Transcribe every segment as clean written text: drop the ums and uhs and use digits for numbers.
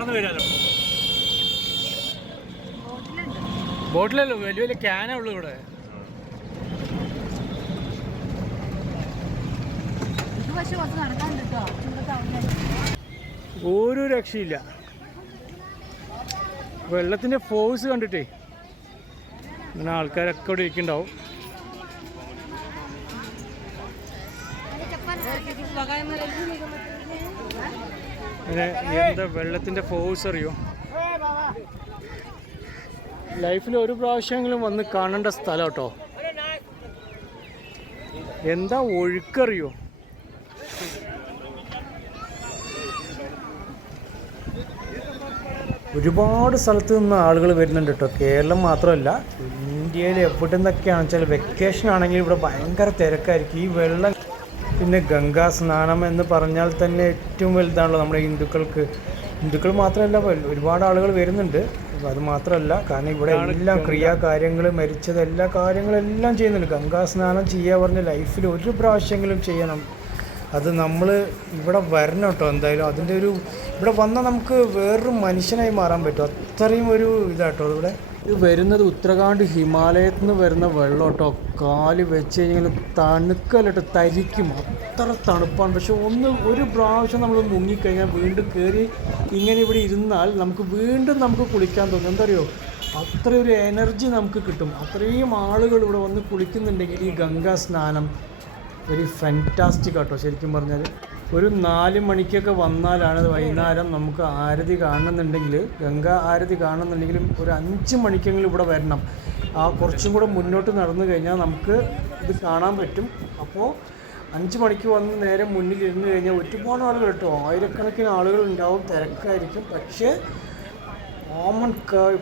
നടന്നു വരാമല്ലോ. ബോട്ടിലല്ലോ, വലിയ വലിയ ക്യാനേ ഉള്ളൂ ഇവിടെ. ഒരു രക്ഷയില്ല. വെള്ളത്തിൻ്റെ ഫോഴ്സ് കണ്ടിട്ടേ ഇങ്ങനെ ആൾക്കാരൊക്കെ ഇവിടെ ഇരിക്കുന്നുണ്ടാവും. എന്താ വെള്ളത്തിൻ്റെ ഫോഴ്സ് അറിയോ? ലൈഫിൽ ഒരു പ്രാവശ്യമെങ്കിലും വന്ന് കാണേണ്ട സ്ഥലം കേട്ടോ. എന്താ ഒഴുക്കറിയോ? ഒരുപാട് സ്ഥലത്ത് നിന്ന് ആളുകൾ വരുന്നുണ്ട് കേട്ടോ. കേരളം മാത്രമല്ല, ഇന്ത്യയിൽ എവിടെ നിന്നൊക്കെയാണെന്ന് വെച്ചാൽ വെക്കേഷൻ ആണെങ്കിൽ ഇവിടെ ഭയങ്കര തിരക്കായിരിക്കും. ഈ വെള്ളം പിന്നെ ഗംഗാ സ്നാനം എന്ന് പറഞ്ഞാൽ തന്നെ ഏറ്റവും വലുതാണല്ലോ നമ്മുടെ ഹിന്ദുക്കൾ മാത്രമല്ല, ഒരുപാട് ആളുകൾ വരുന്നുണ്ട്. അത് മാത്രമല്ല, കാരണം ഇവിടെ എല്ലാം ക്രിയാകാര്യങ്ങൾ, മരിച്ചത് എല്ലാ കാര്യങ്ങളെല്ലാം ചെയ്യുന്നുണ്ട്. ഗംഗാ സ്നാനം ചെയ്യുക പറഞ്ഞ ലൈഫിൽ ഒരു പ്രാവശ്യമെങ്കിലും ചെയ്യണം. അത് നമ്മൾ ഇവിടെ വരണം കേട്ടോ. എന്തായാലും അതിൻ്റെ ഇവിടെ വന്നാൽ നമുക്ക് വേറൊരു മനുഷ്യനായി മാറാൻ പറ്റും. അത്രയും ഒരു ഇതാട്ടോ ഇവിടെ. ഇത് വരുന്നത് ഉത്തരാഖണ്ഡ് ഹിമാലയത്തിൽ നിന്ന് വരുന്ന വെള്ളം കേട്ടോ. കാല് വെച്ച് കഴിഞ്ഞാൽ തണുക്കല്ലോ, തരിക്കും. അത്ര തണുപ്പാണ്. പക്ഷെ ഒരു പ്രാവശ്യം നമ്മൾ മുങ്ങിക്കഴിഞ്ഞാൽ വീണ്ടും കയറി ഇങ്ങനെ ഇവിടെ ഇരുന്നാൽ നമുക്ക് കുളിക്കാൻ തോന്നും. എന്താ അറിയോ, അത്രയും ഒരു എനർജി നമുക്ക് കിട്ടും. അത്രയും ആളുകൾ ഇവിടെ വന്ന് കുളിക്കുന്നുണ്ടെങ്കിൽ ഈ ഗംഗാ സ്നാനം വെരി ഫാന്റാസ്റ്റിക് ആട്ടോ. ശരിക്കും പറഞ്ഞാൽ ഒരു 4 മണിക്കൊക്കെ വന്നാലാണ് വൈകുന്നേരം നമുക്ക് ആരതി കാണുന്നുണ്ടെങ്കിൽ, ഗംഗാ ആരതി കാണുന്നുണ്ടെങ്കിലും ഒരു 5 മണിക്കെങ്കിലും ഇവിടെ വരണം. കുറച്ചും കൂടെ മുന്നോട്ട് നടന്നു കഴിഞ്ഞാൽ നമുക്ക് ഇത് കാണാൻ പറ്റും. അപ്പോൾ 5 മണിക്ക് വന്ന് നേരെ മുന്നിൽ ഇരുന്ന് കഴിഞ്ഞാൽ ഒരുപാട് ആളുകൾ കേട്ടോ, ആയിരക്കണക്കിന് ആളുകൾ ഉണ്ടാവും. തിരക്കായിരിക്കും, പക്ഷേ കോമൺ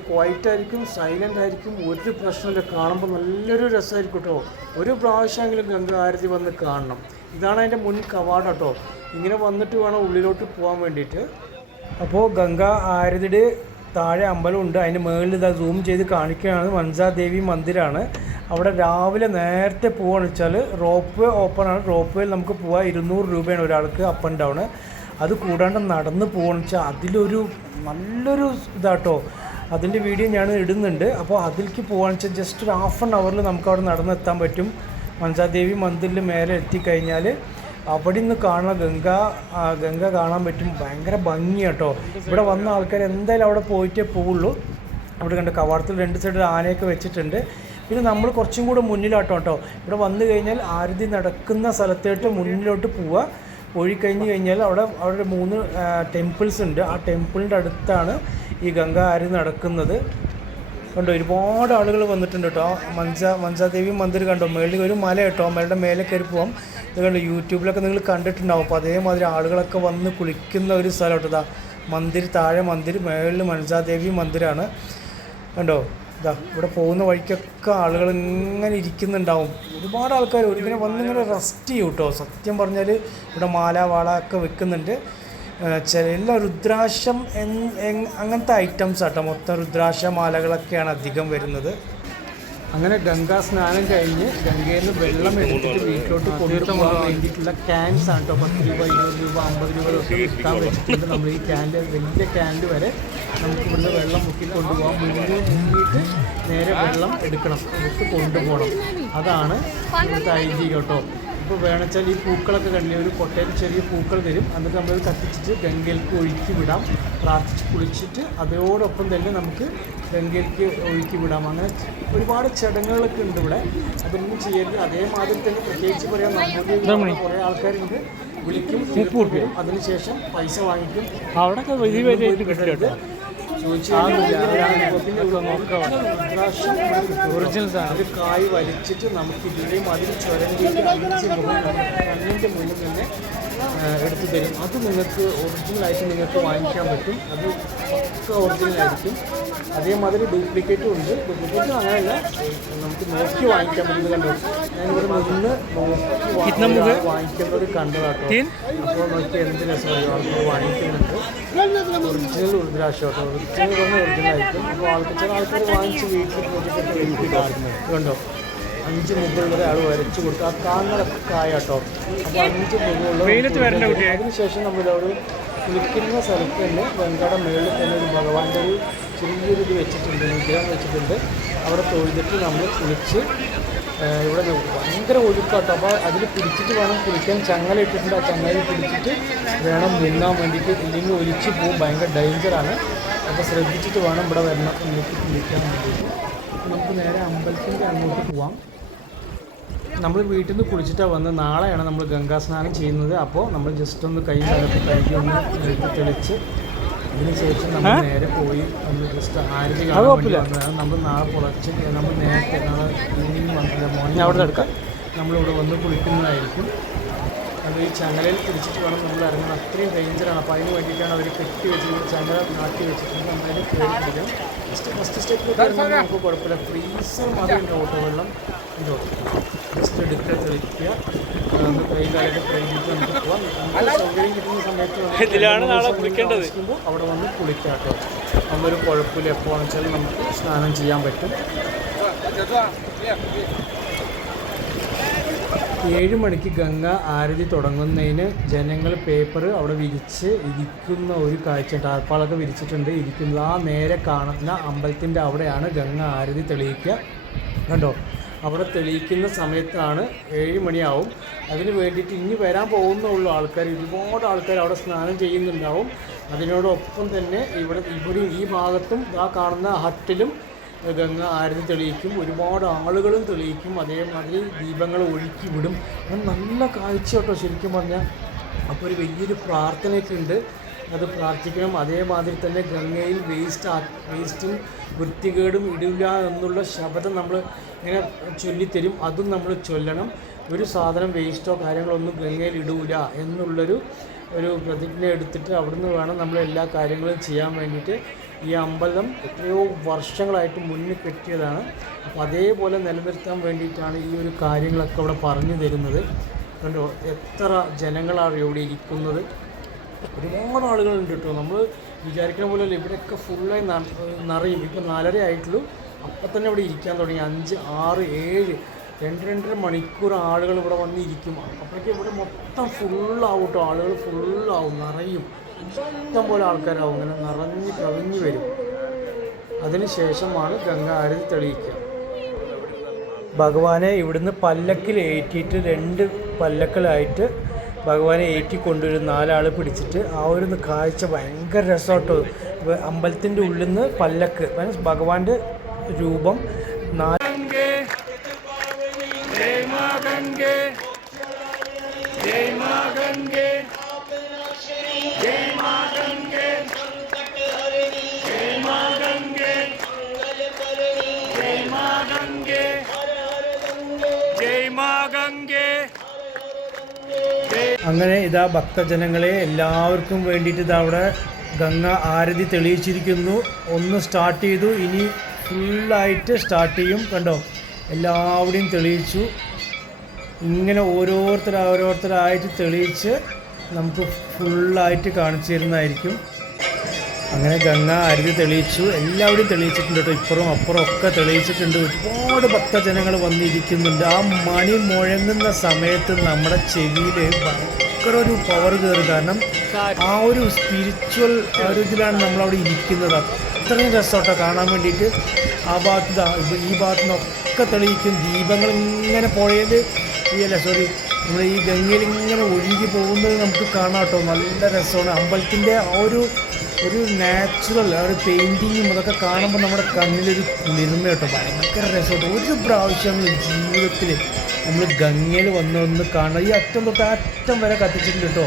ക്വൈറ്റ് ആയിരിക്കും, സൈലൻ്റ് ആയിരിക്കും. ഒരു പ്രശ്നമില്ല. കാണുമ്പോൾ നല്ലൊരു രസമായിരിക്കും കേട്ടോ. ഒരു പ്രാവശ്യമെങ്കിലും ഗംഗാ ആരതി വന്ന് കാണണം. ഇതാണ് അതിൻ്റെ മുൻ കവാടം കേട്ടോ. ഇങ്ങനെ വന്നിട്ട് വേണം ഉള്ളിലോട്ട് പോകാൻ വേണ്ടിയിട്ട്. അപ്പോൾ ഗംഗാ ആരതിയുടെ താഴെ അമ്പലമുണ്ട്. അതിൻ്റെ മുകളിൽ ഇതാ സൂം ചെയ്ത് കാണിക്കുകയാണ് മൻസാദേവി മന്ദിരമാണ്. അവിടെ രാവിലെ നേരത്തെ പോവുകയാണെന്ന് വെച്ചാൽ റോപ്പ് വേ ഓപ്പണാണ്. റോപ്പ് വേയിൽ നമുക്ക് പോകാം. 200 രൂപയാണ് ഒരാൾക്ക് അപ്പ് ആൻഡ് ഡൗൺ. അത് കൂടാണ്ട് നടന്ന് പോകണമെന്ന് വെച്ചാൽ അതിലൊരു നല്ലൊരു ഇതാട്ടോ. അതിൻ്റെ വീഡിയോ ഞാൻ ഇടുന്നുണ്ട്. അപ്പോൾ അതിലേക്ക് പോകാന്ന് വെച്ചാൽ ജസ്റ്റ് ഒരു ½ ആൻ അവറിൽ നമുക്ക് അവിടെ നടന്നെത്താൻ പറ്റും. മൻസാദേവി മന്ദിറിൽ മേലെ എത്തിക്കഴിഞ്ഞാൽ അവിടെ നിന്ന് കാണുന്ന ഗംഗ കാണാൻ പറ്റും. ഭയങ്കര ഭംഗി കേട്ടോ. ഇവിടെ വന്ന ആൾക്കാർ എന്തായാലും അവിടെ പോയിട്ടേ പോവുള്ളൂ. അവിടെ കണ്ട് കവാടത്തിൽ 2 സൈഡിൽ ആനയൊക്കെ വെച്ചിട്ടുണ്ട്. പിന്നെ നമ്മൾ കുറച്ചും കൂടെ മുന്നിലാട്ടോ കേട്ടോ. ഇവിടെ വന്നു കഴിഞ്ഞാൽ ആരതി നടക്കുന്ന സ്ഥലത്തോട്ട് മുന്നിലോട്ട് പോവുക. പോയി കഴിഞ്ഞാൽ അവിടെ 3 ടെമ്പിൾസ് ഉണ്ട്. ആ ടെമ്പിളിൻ്റെ അടുത്താണ് ഈ ഗംഗാ ആരതി നടക്കുന്നത്. കണ്ടോ, ഒരുപാട് ആളുകൾ വന്നിട്ടുണ്ട് കേട്ടോ. മൻസാദേവി മന്ദിർ കണ്ടോ, മേളിൽ ഒരു മല കേട്ടോ. മലയുടെ മേലെ കയറി പോകാം. ഇത് കണ്ടോ, യൂട്യൂബിലൊക്കെ നിങ്ങൾ കണ്ടിട്ടുണ്ടാവും. അപ്പോൾ അതേമാതിരി ആളുകളൊക്കെ വന്ന് കുളിക്കുന്ന ഒരു സ്ഥലം കേട്ടോ. താഴെ മന്ദിർ, മേളിൽ മൻസാദേവി മന്ദിരാണ്. കണ്ടോ, ഇവിടെ പോകുന്ന വഴിക്കൊക്കെ ആളുകൾ ഇങ്ങനെ ഇരിക്കുന്നുണ്ടാവും. ഒരുപാട് ആൾക്കാർ ഇങ്ങനെ വന്നിങ്ങനെ റെസ്റ്റ് ചെയ്യും കേട്ടോ. സത്യം പറഞ്ഞാൽ ഇവിടെ മാല വാള ഒക്കെ വെക്കുന്നുണ്ട്. എല്ലാ രുദ്രാക്ഷം അങ്ങനത്തെ ഐറ്റംസ് ആട്ടോ. മൊത്തം രുദ്രാക്ഷ മാലകളൊക്കെയാണ് അധികം വരുന്നത്. അങ്ങനെ ഗംഗാ സ്നാനം കഴിഞ്ഞ് ഗംഗയിൽ നിന്ന് വെള്ളം എടുത്തിട്ട് വീട്ടിലോട്ട് കൊണ്ടുപോകാൻ വേണ്ടിയിട്ടുള്ള ക്യാൻസ് ആണ് കേട്ടോ. 10 രൂപ, 20 രൂപ, 50 രൂപ ഒക്കെ വിൽക്കാൻ വെച്ചിട്ടുണ്ട്. നമ്മൾ ഈ വലിയ ക്യാൻഡ് വരെ നമുക്ക് ഇവിടുന്ന് വെള്ളം മുക്കി കൊണ്ടുപോകാം. മുങ്ങിയിട്ട് നേരെ വെള്ളം എടുക്കണം, എടുത്ത് കൊണ്ടുപോകണം. അതാണ് ഇവിടുത്തെ ഐതിഹ്യം കേട്ടോ. ഇപ്പോൾ വേണമെച്ചാൽ ഈ പൂക്കളൊക്കെ കണ്ടില്ലേ, ഒരു കൊട്ടയിൽ ചെറിയ പൂക്കൾ തരും. എന്നിട്ട് നമ്മളത് കത്തിച്ചിട്ട് ഗംഗയിലേക്ക് ഒഴുക്കി വിടാം. പ്രാർത്ഥിച്ച് കുളിച്ചിട്ട് അതോടൊപ്പം തന്നെ നമുക്ക് ഗംഗയിലേക്ക് ഒഴുക്കി വിടാം. അങ്ങനെ ഒരുപാട് ചടങ്ങുകളൊക്കെ ഉണ്ട് ഇവിടെ. അതൊന്നും ചെയ്യരുത്. അതേമാതിരി തന്നെ പ്രത്യേകിച്ച് പറയാൻ നമ്മുടെ കുറേ ആൾക്കാരുണ്ട്. വിളിക്കും, അതിനുശേഷം പൈസ വാങ്ങിക്കും. അവിടെ ഒറിജിനൽ അത് കായ് വലിച്ചിട്ട് നമുക്ക് ഇവിടെയും അതിന് ചുരണ്ടിയിട്ട് 5 മുഖം കണ്ണിൻ്റെ മുന്നിൽ തന്നെ എടുത്തു തരും. അത് നിങ്ങൾക്ക് ഒറിജിനലായിട്ട് നിങ്ങൾക്ക് വാങ്ങിക്കാൻ പറ്റും. അത് ഒക്കെ ഒറിജിനലായിരിക്കും. അതേമാതിരി ഡ്യൂപ്ലിക്കേറ്റും ഉണ്ട്. ഡ്യൂപ്ലിക്കേറ്റും അങ്ങനെയല്ല, നമുക്ക് നോക്കി വാങ്ങിക്കാൻ പറ്റുന്നത്. കണ്ടോ, ഞാനിവിടെ നിന്ന് നോക്കി വാങ്ങിക്കുന്നത് കണ്ടതാട്ടോ. അപ്പോൾ നോക്കി എന്ത് രസമായോ ആൾക്കാർ വാങ്ങിക്കുന്നുണ്ട്. ഒറിജിനൽ രുദ്രാക്ഷ കേട്ടോ. ഒറിജിനൽ പറഞ്ഞാൽ ഒറിജിനലായിരിക്കും. അപ്പോൾ ചില ആൾക്കാർ വാങ്ങിച്ച് വീട്ടിൽ പോയിട്ട് കാണുന്നത് കണ്ടോ. 5 മുകളിൽ ആൾ വരച്ച് കൊടുത്തു. ആ കാണുന്നതൊക്കെ കായ കേട്ടോ. അപ്പോൾ 5 മുകളിൽ അതിനുശേഷം നമ്മളൊരു കുളിക്കുന്ന സ്ഥലത്ത് തന്നെ ഗംഗയുടെ മുകളിൽ തന്നെ ഒരു ഭഗവാന്റെ ഒരു ചെറിയൊരു ഇത് വെച്ചിട്ടുണ്ട്, വിഗ്രഹം വെച്ചിട്ടുണ്ട്. അവിടെ തൊഴുതിട്ട് നമ്മൾ കുളിച്ച് ഇവിടെ ഭയങ്കര ഒഴുക്കാട്ടോ. അപ്പോൾ അതിൽ പിടിച്ചിട്ട് വേണം കുളിക്കാൻ. ചങ്ങല ഇട്ടിട്ടുണ്ട്, ആ ചങ്ങലയിൽ പിടിച്ചിട്ട് വേണം നീങ്ങാൻ വേണ്ടിയിട്ട്, ഇല്ലെങ്കിൽ ഒലിച്ച് പോകും, ഭയങ്കര ഡേഞ്ചറാണ്. അപ്പോൾ ശ്രദ്ധിച്ചിട്ട് വേണം ഇവിടെ വരണം നോക്കി കുളിക്കാൻ വേണ്ടിയിട്ട്. നമുക്ക് നേരെ അമ്പലത്തിൻ്റെ അങ്ങോട്ട് പോവാം. നമ്മൾ വീട്ടിൽ നിന്ന് കുളിച്ചിട്ടാണ് വന്ന്. നാളെയാണ് നമ്മൾ ഗംഗാസ്നാനം ചെയ്യുന്നത്. അപ്പോൾ നമ്മൾ ജസ്റ്റ് ഒന്ന് കൈ കാലത്ത് കഴുകി ഒന്ന് തെളിച്ച് അതിനുശേഷം നമ്മൾ നേരെ പോയി ഒന്ന് ജസ്റ്റ് ആരതി കാണാൻ വേണ്ടി വന്നതാണ്. നമ്മൾ നാളെ പുലർച്ചെ നമ്മൾ നേരത്തെ നാളെ ഈവനിങ് വന്നില്ല, മോർണിംഗ് അവിടെ എടുക്കാം നമ്മളിവിടെ വന്ന് കുളിക്കുന്നതായിരിക്കും. അത് ഈ ചങ്ങലയിൽ പിടിച്ചിട്ട് വേണം നമ്മൾ ഇറങ്ങണം. അത്രയും ഡേഞ്ചറാണ്. അപ്പോൾ അതിന് വേണ്ടിയിട്ടാണ് അവർ കെട്ടി വെച്ചിട്ട് ചങ്ങല നാട്ടി വെച്ചിട്ടുണ്ട്. നമ്മളതിന് കയറി പിടിക്കണം. ഫസ്റ്റ് സ്റ്റെപ്പിൽ നമുക്ക് കുഴപ്പമില്ല. ഫ്രീസർ മാത്രം ഉണ്ട്, ഓട്ടോ വെള്ളം ഉണ്ടോ. ജസ്റ്റ് എടുക്കുക, തെളിക്കുക, നമുക്ക് കൈ കാലൊക്കെ കഴിഞ്ഞിട്ട് നമുക്ക് പോകാം. സൗകര്യം കിട്ടുന്ന സമയത്ത് അവിടെ വന്ന് കുളിക്കാം കേട്ടോ. നമ്മളൊരു കുഴപ്പമില്ല. എപ്പോഴാണെന്ന് വെച്ചാൽ നമുക്ക് സ്നാനം ചെയ്യാൻ പറ്റും. 7 മണിക്ക് ഗംഗ ആരതി തുടങ്ങുന്നതിന് ജനങ്ങൾ പേപ്പർ അവിടെ വിരിച്ച് ഇരിക്കുന്ന ഒരു കാഴ്ച. ടാർപ്പാളൊക്കെ വിരിച്ചിട്ടുണ്ട്, ഇരിക്കുന്നത്. ആ നേരെ കാണുന്ന അമ്പലത്തിൻ്റെ അവിടെയാണ് ഗംഗ ആരതി തെളിയിക്കുക. കണ്ടോ, അവിടെ തെളിയിക്കുന്ന സമയത്താണ് 7 മണിയാവും. അതിന് വേണ്ടിയിട്ട് ഇനി വരാൻ പോകുന്നുള്ളൂ ആൾക്കാർ, ഒരുപാട് ആൾക്കാർ അവിടെ സ്നാനം ചെയ്യുന്നുണ്ടാവും. അതിനോടൊപ്പം തന്നെ ഇവിടെ ഈ ഭാഗത്തും ആ കാണുന്ന ഹട്ടിലും ഗംഗ ആരതി തെളിയിക്കും. ഒരുപാട് ആളുകളും തെളിയിക്കും. അതേമാതിരി ദീപങ്ങൾ ഒഴുക്കി വിടും. നല്ല കാഴ്ച കേട്ടോ ശരിക്കും പറഞ്ഞാൽ. അപ്പോൾ ഒരു വലിയൊരു പ്രാർത്ഥനയൊക്കെ ഉണ്ട്, അത് പ്രാർത്ഥിക്കണം. അതേമാതിരി തന്നെ ഗംഗയിൽ വേസ്റ്റും വൃത്തികേടും ഇടില്ല എന്നുള്ള ശബ്ദം നമ്മൾ ഇങ്ങനെ ചൊല്ലിത്തരും. അതും നമ്മൾ ചൊല്ലണം. ഒരു സാധനം വേസ്റ്റോ കാര്യങ്ങളൊന്നും ഗംഗയിൽ ഇടൂല എന്നുള്ളൊരു പ്രതിജ്ഞ എടുത്തിട്ട് അവിടുന്ന് വേണം നമ്മൾ എല്ലാ കാര്യങ്ങളും ചെയ്യാൻ വേണ്ടിയിട്ട്. ഈ അമ്പലം എത്രയോ വർഷങ്ങളായിട്ട് മുന്നിൽ കെട്ടിയതാണ്. അപ്പോൾ അതേപോലെ നിലനിർത്താൻ വേണ്ടിയിട്ടാണ് ഈ ഒരു കാര്യങ്ങളൊക്കെ അവിടെ പറഞ്ഞു തരുന്നത്. കണ്ടോ, എത്ര ജനങ്ങളാണ് ഇവിടെ ഇരിക്കുന്നത്. ഒരുപാട് ആളുകളുണ്ട് കേട്ടോ. നമ്മൾ വിചാരിക്കുന്ന പോലെ ഇവിടെയൊക്കെ ഫുള്ളായി നിറയും. ഇപ്പോൾ 4:30 ആയിട്ടുള്ളൂ, അപ്പം തന്നെ ഇവിടെ ഇരിക്കാൻ തുടങ്ങി. 5, 6, 7, 2-2.5 മണിക്കൂർ ആളുകൾ ഇവിടെ വന്നിരിക്കും. അപ്പോഴേക്കും ഇവിടെ മൊത്തം ഫുള്ളാവും കേട്ടോ. ആളുകൾ ഫുള്ളാവും, നിറയും. ഇഷ്ടം പോലെ ആൾക്കാരാവും, ഇങ്ങനെ നിറഞ്ഞ് കവിഞ്ഞ് വരും. അതിനുശേഷമാണ് ഗംഗ ആരതി തെളിയിക്കുക. ഭഗവാനെ ഇവിടുന്ന് പല്ലക്കിൽ ഏറ്റിയിട്ട് 2 പല്ലക്കിലായിട്ട് ഭഗവാനെ ഏറ്റിക്കൊണ്ടൊരു 4 ആൾ പിടിച്ചിട്ട് ആ ഒരു കാഴ്ച ഭയങ്കര രസമാട്ടോ. അമ്പലത്തിൻ്റെ ഉള്ളിൽ നിന്ന് പല്ലക്ക് ഭഗവാന്റെ രൂപം 4 അങ്ങനെ ഇതാ ഭക്തജനങ്ങളെ എല്ലാവർക്കും വേണ്ടിയിട്ട് ഇതാ അവിടെ ഗംഗ ആരതി തെളിയിച്ചിരിക്കുന്നു. ഒന്ന് സ്റ്റാർട്ട് ചെയ്തു, ഇനി ഫുള്ളായിട്ട് സ്റ്റാർട്ട് ചെയ്യും. കണ്ടോ, എല്ലാവരുടെയും തെളിയിച്ചു. ഇങ്ങനെ ഓരോരുത്തരായിട്ട് തെളിയിച്ച് നമുക്ക് ഫുള്ളായിട്ട് കാണിച്ചു തരുന്നതായിരിക്കും. അങ്ങനെ ഗംഗ ആരതി തെളിയിച്ചു, എല്ലാവരും തെളിയിച്ചിട്ടുണ്ട് കേട്ടോ. ഇപ്പുറം അപ്പുറം ഒക്കെ തെളിയിച്ചിട്ടുണ്ട്. ഒരുപാട് ഭക്തജനങ്ങൾ വന്നിരിക്കുന്നുണ്ട്. ആ മണി മുഴങ്ങുന്ന സമയത്ത് നമ്മുടെ ചെവിയിൽ ഭയങ്കര ഒരു പവർ കയറും. കാരണം ആ ഒരു സ്പിരിച്വൽ ഇതിലാണ് നമ്മളവിടെ ഇരിക്കുന്നത്. അത്രയും രസമാട്ടോ കാണാൻ വേണ്ടിയിട്ട്. ആ ഭാഗത്ത് ഈ ഭാഗത്തു നിന്നൊക്കെ തെളിയിക്കും. ദീപങ്ങൾ ഇങ്ങനെ പുഴയിൽ നമ്മൾ ഈ ഗംഗയിൽ ഇങ്ങനെ ഒഴുകി പോകുന്നത് നമുക്ക് കാണാം കേട്ടോ. നല്ല രസമാണ്. അമ്പലത്തിൻ്റെ ആ ഒരു നാച്ചുറൽ ഒരു പെയിൻറ്റിങ്ങും അതൊക്കെ കാണുമ്പോൾ നമ്മുടെ കണ്ണിലൊരു കുളിർമ കേട്ടോ. ഭയങ്കര രസമായിട്ട്. ഒരു പ്രാവശ്യം ജീവിതത്തിൽ നമ്മൾ ഗംഗയിൽ വന്ന് കാണുക. ഈ അറ്റം തൊട്ട് അറ്റം വരെ കത്തിച്ചിട്ടുണ്ട് കേട്ടോ.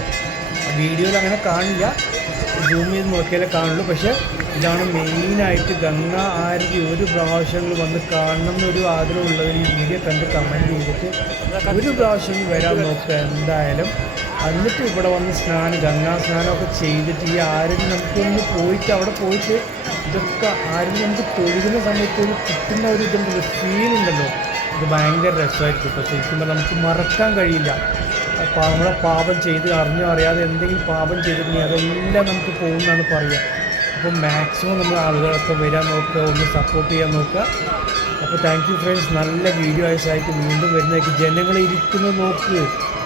വീഡിയോയിൽ അങ്ങനെ കാണില്ല, സൂം ചെയ്ത് നോക്കിയാലേ കാണുള്ളൂ. പക്ഷേ ഇതാണ് മെയിനായിട്ട് ഗംഗ ആരതി. ഒരു പ്രാവശ്യങ്ങൾ വന്ന് കാണണം എന്നൊരു ആഗ്രഹമുള്ളവർ ഈ വീഡിയോ കണ്ട് കമൻറ്റ് ചെയ്തിട്ട് ഒരു പ്രാവശ്യം വരാൻ നോക്കുക എന്തായാലും. എന്നിട്ട് ഇവിടെ വന്ന് ഗംഗാ സ്നാനമൊക്കെ ചെയ്തിട്ട് ഈ ആരതി നമുക്കൊന്ന് പോയിട്ട് അവിടെ പോയിട്ട് ഇതൊക്കെ ആരതി നമുക്ക് തൊഴുകുന്ന സമയത്ത് ഒരു കിട്ടുന്ന ഒരു ഇതുണ്ടല്ലോ, ഫീലുണ്ടല്ലോ. ഇത് ഭയങ്കര രസമായിരിക്കും കേട്ടോ. ശരിക്കും നമുക്ക് മറക്കാൻ കഴിയില്ല. നമ്മളെ പാപം ചെയ്ത് അറിഞ്ഞോ അറിയാതെ എന്തെങ്കിലും പാപം ചെയ്തിട്ടുണ്ടെങ്കിൽ അതെല്ലാം നമുക്ക് പോകുമെന്നാണ് പറയുക. അപ്പോൾ മാക്സിമം നമ്മൾ ആളുകളൊക്കെ വരാൻ നോക്കുക, ഒന്ന് സപ്പോർട്ട് ചെയ്യാൻ നോക്കുക. അപ്പോൾ താങ്ക് യു ഫ്രണ്ട്സ്. നല്ല വീഡിയോ ആയിട്ട് വീണ്ടും വരുന്നതായിരിക്കും. ജനങ്ങൾ ഇരിക്കുന്നത് നോക്ക്,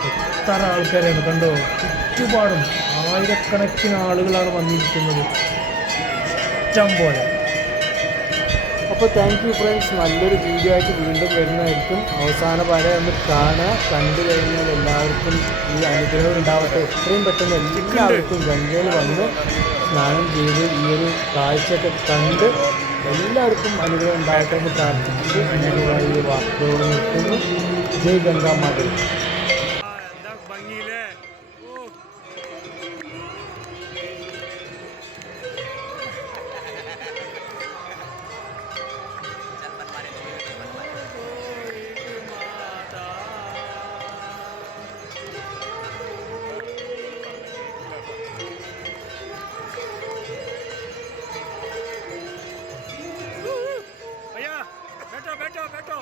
എത്ര ആൾക്കാരാണ് കണ്ടോ, ചുറ്റുപാടും ആയിരക്കണക്കിന് ആളുകളാണ് വന്നിരിക്കുന്നത്, ഇഷ്ടം പോലെ. അപ്പോൾ താങ്ക് യു ഫ്രണ്ട്സ്. നല്ലൊരു വീഡിയോ ആയിട്ട് വീണ്ടും വരുന്നതായിരിക്കും. അവസാനം വരെ ഒന്ന് കാണുക. കണ്ടു കഴിഞ്ഞാൽ എല്ലാവർക്കും ഈ അനുഗ്രഹം ഉണ്ടാവട്ടെ. എത്രയും പെട്ടെന്ന് എല്ലാവർക്കും ഗംഗയിൽ വന്ന് സ്നാനം ചെയ്ത് ഈ ഒരു കാഴ്ചയൊക്കെ കണ്ട് എല്ലാവർക്കും അനുഗ്രഹം ഉണ്ടാകട്ടെ എന്ന് പ്രാർത്ഥിച്ചിട്ട് ഈ വാക്കുകളോട് നിർത്തുന്നു. ജയ് ഗംഗാമാത. बैठो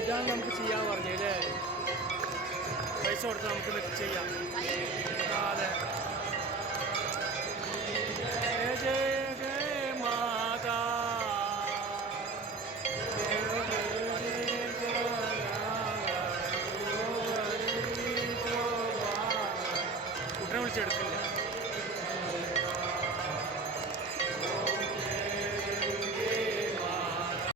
ഇതാണ് നമുക്ക് ചെയ്യാൻ പറഞ്ഞല്ലേ, പൈസ കൊടുത്ത് നമുക്ക് ചെയ്യാം. അതെ, കുട്ടനെ വിളിച്ചെടുക്കില്ല.